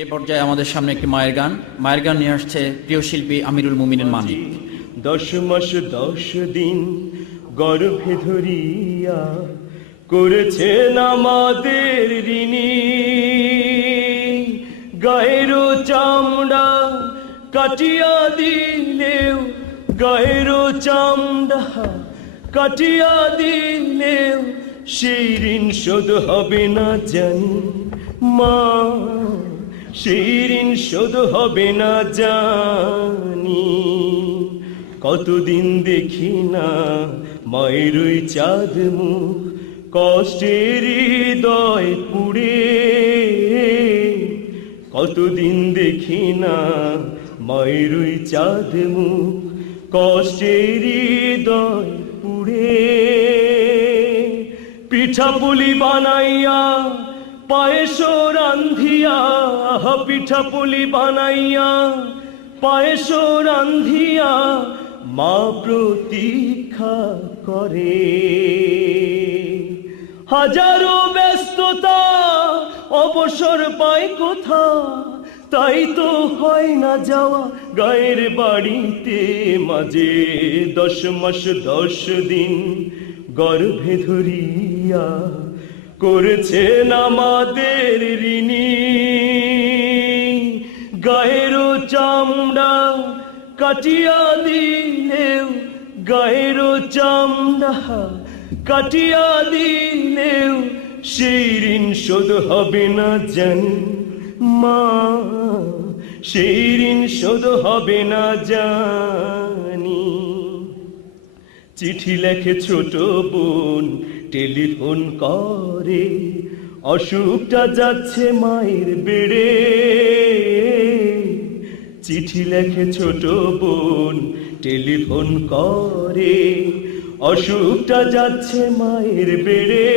এই পর্যায়ে আমাদের সামনে একটি মায়ের গান নিয়ে আসছে প্রিয় শিল্পী আমিরুল মুমিনিন মানিক। 10 মাস 10 দিন গর্ভে ধরিয়া করেছেন আমাদের ঋণী, গায়ের চামড়া কাটিয়া দিলেও, গায়ের চামড়া কাটিয়া দিলেও সেই ঋণ শোধ হবে না জানি মা, সেই ঋণ শোধ হবে না জানি। কতদিন দেখি না মায়ের ওই চাঁদ মুখ, কষ্টের হৃদয় পুড়ে। কতদিন দেখি না মায়ের ওই চাঁদ মুখ, কষ্টের হৃদয় পুড়ে। পিঠাপুলি বানাইয়া পায়েস রান্ধিয়া, পিঠাপুলি বানাইয়া পায়েস রান্ধিয়া মা প্রতীক্ষা করে। হাজারো ব্যস্ততা অবসর পায় কোথা, তাই তো হয় না যাওয়া গায়ের বাড়িতে মাঝে। 10 মাস 10 দিন গর্ভে ধরিয়া করেছেন আমাদের ঋণী, গায়ের চামড়া কাটিয়া দিলেও, গায়ের চামড়া কাটিয়া দিলেও সেই ঋণ শোধ হবে না জানি মা, সেই ঋণ শোধ হবে না জানি। চিঠি লেখে ছোট বোন টেলিফোন করে, অসুখটা যাচ্ছে মায়ের বেড়ে। চিঠি লেখে ছোট বোন টেলিফোন করে, অসুখটা যাচ্ছে মায়ের বেড়ে।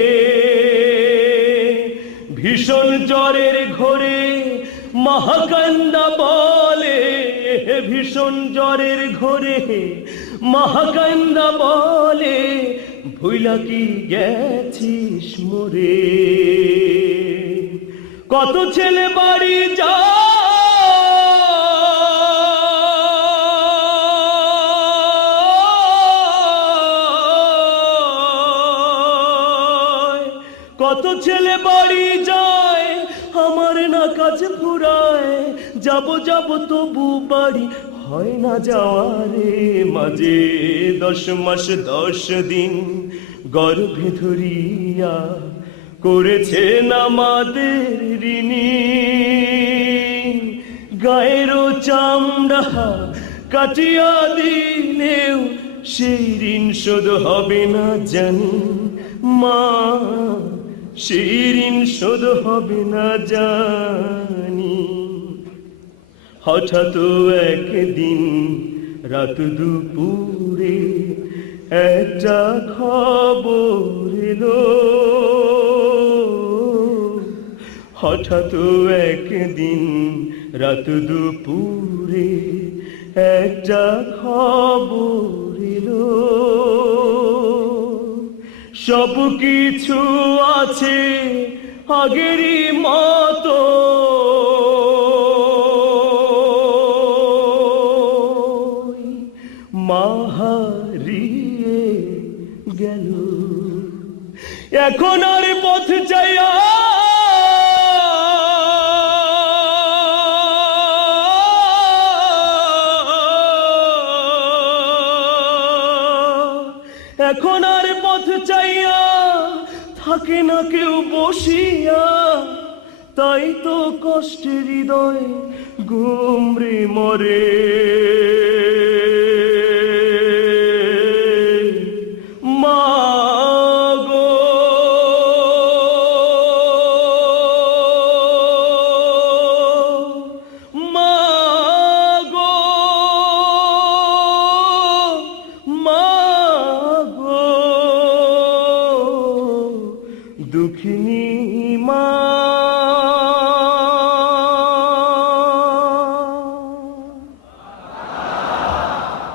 ভীষণ জ্বরের ঘোরে মহাকান্দা বলে, ভীষণ জ্বরের ঘোরে মহাকান্দা বলে, ভুইলা কি গেছিস মোরে। কত ছেলে বাড়ি যায়, কত ছেলে বাড়ি যায় আমার না কাছে ফুরায়। যাব যাব তবু বাড়ি হয় না যাওয়ারে মাঝে। 10 মাস 10 দিন গর্ভে ধরিয়া করেছেন আমাদের ঋণী, গায়ের চামড়া কাটিয়া দিলেও সেই ঋণ শোধ হবে না জানি মা, সেই ঋণ শোধ হবে না জানি। হঠাৎ একদিন রাত দুপুরে একটা খবর এলো, হঠাৎ একদিন রাত দুপুরে একটা খবর এলো। সব কিছু আছে আগেরই মতো, মা হারিয়ে গেল। এখন আর পথ চাইয়া এখন আর পথ চাইয়া থাকে না কেউ বসিয়া, তাই তো কষ্টের হৃদয় গুমরে মরে।